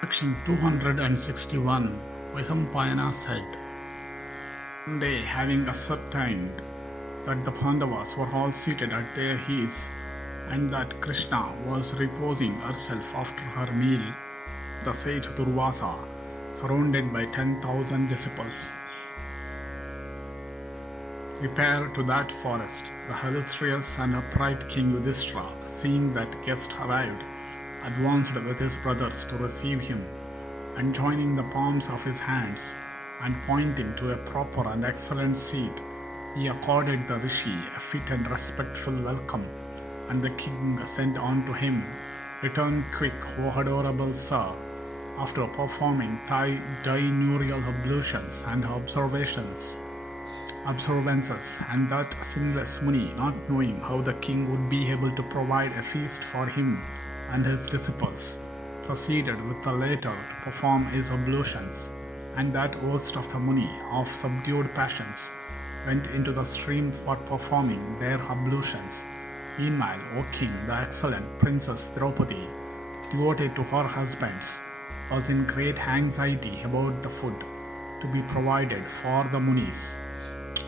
Section 261. Vaisampayana said, one day, having ascertained that the Pandavas were all seated at their ease and that Krishna was reposing herself after her meal, the sage Durvasa, surrounded by 10,000 disciples, repaired to that forest. The illustrious and upright King Yudhishthira, seeing that guest arrived, advanced with his brothers to receive him, and joining the palms of his hands and pointing to a proper and excellent seat, he accorded the rishi a fit and respectful welcome, and the king sent on to him, "Return quick, O adorable sir." After performing diurnal ablutions and observances, and that sinless Muni, not knowing how the king would be able to provide a feast for him and his disciples, proceeded with the latter to perform his ablutions, and that host of the Muni of subdued passions went into the stream for performing their ablutions. Meanwhile, O king, the excellent Princess Draupadi, devoted to her husbands, was in great anxiety about the food to be provided for the Munis.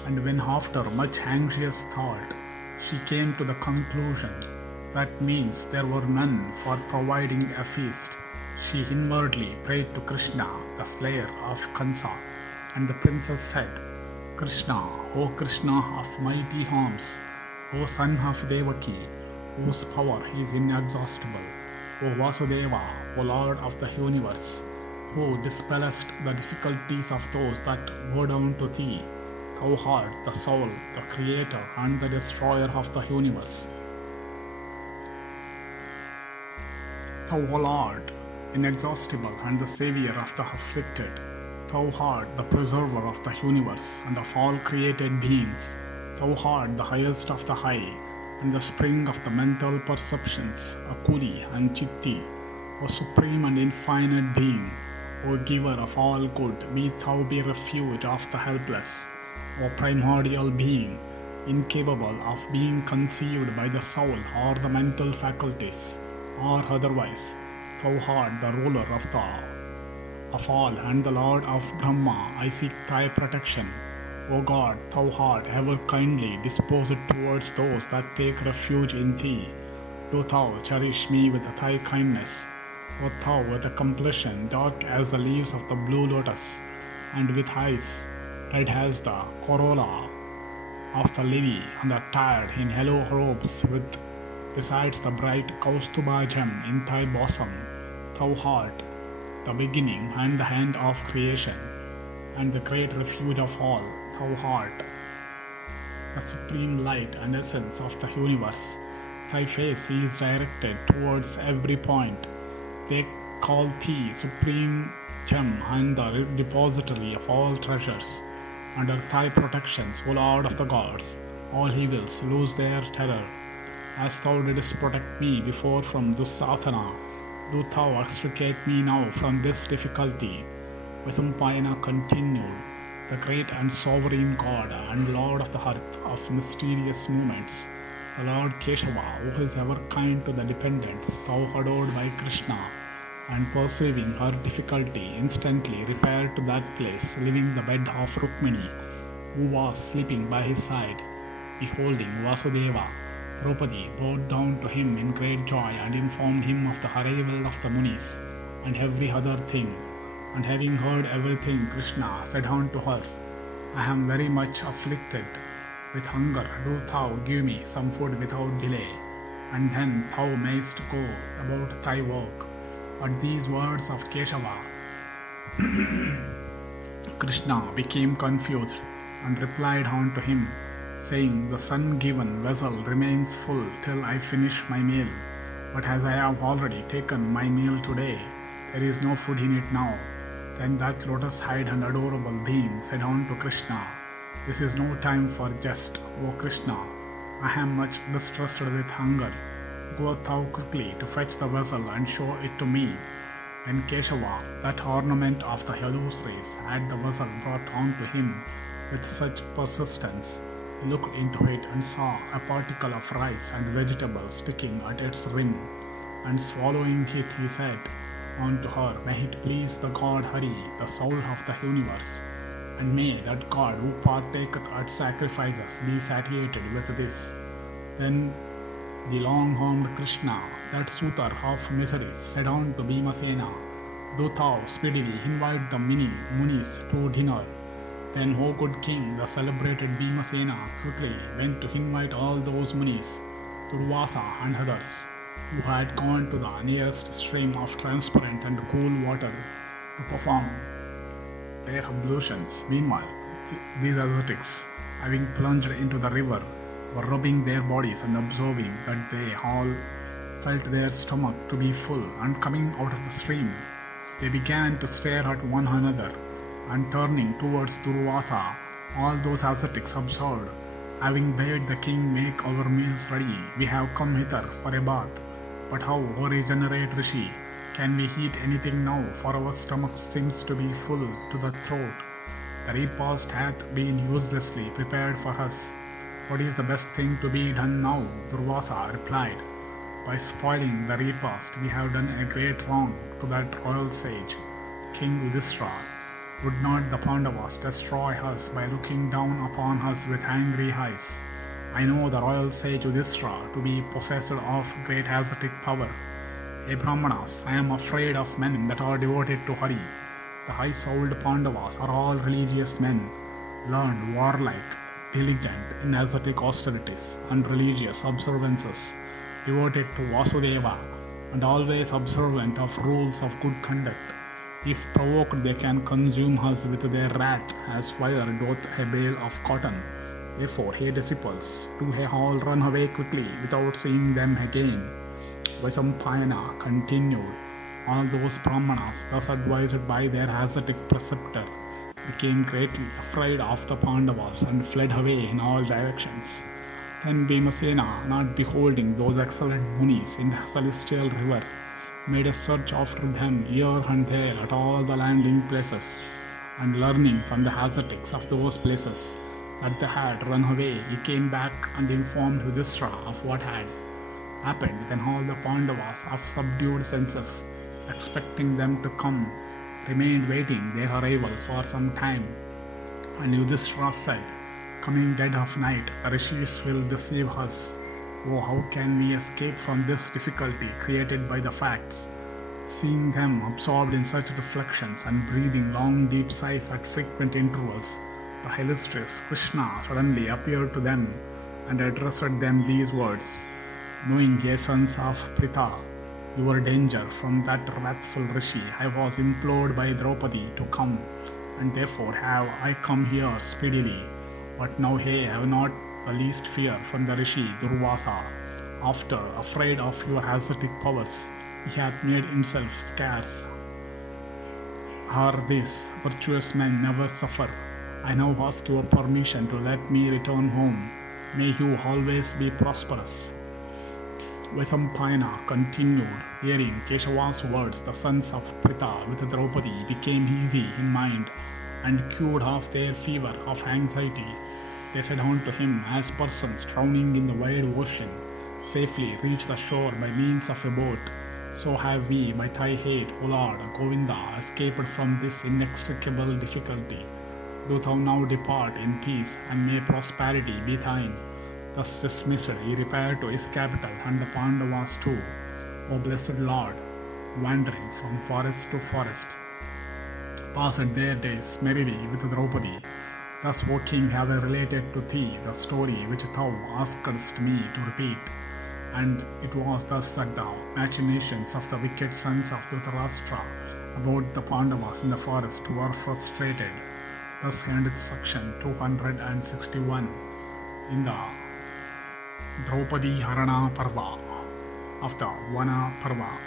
And when after much anxious thought she came to the conclusion that means there were none for providing a feast, she inwardly prayed to Krishna, the slayer of Kansa, and the princess said, "Krishna, O Krishna of mighty arms, O son of Devaki, whose power is inexhaustible, O Vasudeva, O Lord of the universe, who dispellest the difficulties of those that go down to thee, thou art the soul, the creator and the destroyer of the universe. Thou, O Lord, inexhaustible and the savior of the afflicted, thou art the preserver of the universe and of all created beings. Thou art the highest of the high and the spring of the mental perceptions, Akuli and Chitti, O supreme and infinite being, O giver of all good, be thou be refuge of the helpless, O primordial being, incapable of being conceived by the soul or the mental faculties, or otherwise. Thou art the ruler of all and the Lord of Brahma. I seek thy protection. O God, thou art ever kindly disposed towards those that take refuge in thee. Do thou cherish me with thy kindness. O thou with a complexion dark as the leaves of the blue lotus, and with eyes red as the corolla of the lily, and attired in yellow robes, with besides the bright Kaustuba gem in thy bosom. Thou art the beginning and the end of creation, and the great refuge of all. Thou art the supreme light and essence of the universe. Thy face is directed towards every point. They call thee supreme gem and the depository of all treasures. Under thy protections, O Lord of the gods, all evils lose their terror. As thou didst protect me before from Dussasana, do thou extricate me now from this difficulty. Vaisampayana continued, the great and sovereign God and Lord of the earth of mysterious movements, the Lord Keshava, who is ever kind to the dependents, thou adored by Krishna, and perceiving her difficulty, instantly repaired to that place, leaving the bed of Rukmini, who was sleeping by his side. Beholding Vasudeva, Draupadi bowed down to him in great joy and informed him of the arrival of the Munis and every other thing. And having heard everything, Krishna said unto her, I am very much afflicted with hunger. Do thou give me some food without delay, and then thou mayst go about thy work. At these words of Keshava, Krishna became confused and replied unto him, saying, the sun-given vessel remains full till I finish my meal. But as I have already taken my meal today, there is no food in it now. Then that lotus-eyed and adorable being said unto Krishna, this is no time for jest, O Krishna. I am much distressed with hunger. Go thou quickly to fetch the vessel and show it to me. When Keshava, that ornament of the illusories, had the vessel brought unto him with such persistence, he looked into it and saw a particle of rice and vegetables sticking at its rim, and swallowing it, he said, unto her, may it please the god Hari, the soul of the universe, and may that god who partaketh at sacrifices be satiated with this. Then the long-horned Krishna, that soother of miseries, said unto Bhimasena, do thou speedily invite the many munis to dinner. Then, O good king, the celebrated Bhimasena quickly went to invite all those munis, Durvasa and others, who had gone to the nearest stream of transparent and cool water to perform their ablutions. Meanwhile, these ascetics, having plunged into the river, were rubbing their bodies and observing that they all felt their stomach to be full, and coming out of the stream, they began to stare at one another, and turning towards Durvasa, all those ascetics observed, having bade the king make our meals ready, we have come hither for a bath. But how, O regenerate Rishi, can we eat anything now, for our stomach seems to be full to the throat? The repast hath been uselessly prepared for us. What is the best thing to be done now? Durvasa replied, by spoiling the repast, we have done a great wrong to that royal sage, King Yudhishthira. Would not the Pandavas destroy us by looking down upon us with angry eyes? I know the royal sage Yudhishthira to be possessed of great ascetic power. Ye Brahmanas, I am afraid of men that are devoted to Hari. The high-souled Pandavas are all religious men, learned, warlike, diligent in ascetic austerities and religious observances, devoted to Vasudeva, and always observant of rules of good conduct. If provoked, they can consume us with their wrath as fire doth a bale of cotton. Therefore, ye disciples, do ye all run away quickly without seeing them again. Vaisampayana continued. All those Brahmanas, thus advised by their ascetic preceptor, became greatly afraid of the Pandavas and fled away in all directions. Then Bhimasena, not beholding those excellent munis in the celestial river, made a search after them here and there at all the landing places, and learning from the ascetics of those places that they had run away, he came back and informed Yudhishthira of what had happened. Then all the Pandavas of subdued senses, expecting them to come, remained waiting their arrival for some time. And Yudhishthira said, coming dead of night, the rishis will deceive us. Oh, how can we escape from this difficulty created by the facts? Seeing them absorbed in such reflections and breathing long deep sighs at frequent intervals, the illustrious Krishna suddenly appeared to them and addressed them these words, knowing, ye sons of Pritha, your danger from that wrathful rishi, I was implored by Draupadi to come, and therefore have I come here speedily. But now he have not the least fear from the rishi Durvasa. After, afraid of your ascetic powers, he hath made himself scarce. Are these virtuous men never suffer? I now ask your permission to let me return home. May you always be prosperous. Vaisampayana continued. Hearing Keshava's words, the sons of Pritha with Draupadi became easy in mind and cured of their fever of anxiety. They said unto him, as persons drowning in the wide ocean safely reach the shore by means of a boat, so have we, by thy aid, O Lord Govinda, escaped from this inextricable difficulty. Do thou now depart in peace, and may prosperity be thine. Thus dismissed, he repaired to his capital, and the Pandavas too, O blessed Lord, wandering from forest to forest, passed their days merrily with Draupadi. Thus, O king, have I related to thee the story which thou askest me to repeat. And it was thus that the machinations of the wicked sons of Dhritarashtra about the Pandavas in the forest were frustrated. Thus ended section 261 in the Draupadi-harana Parva of the Vana Parva.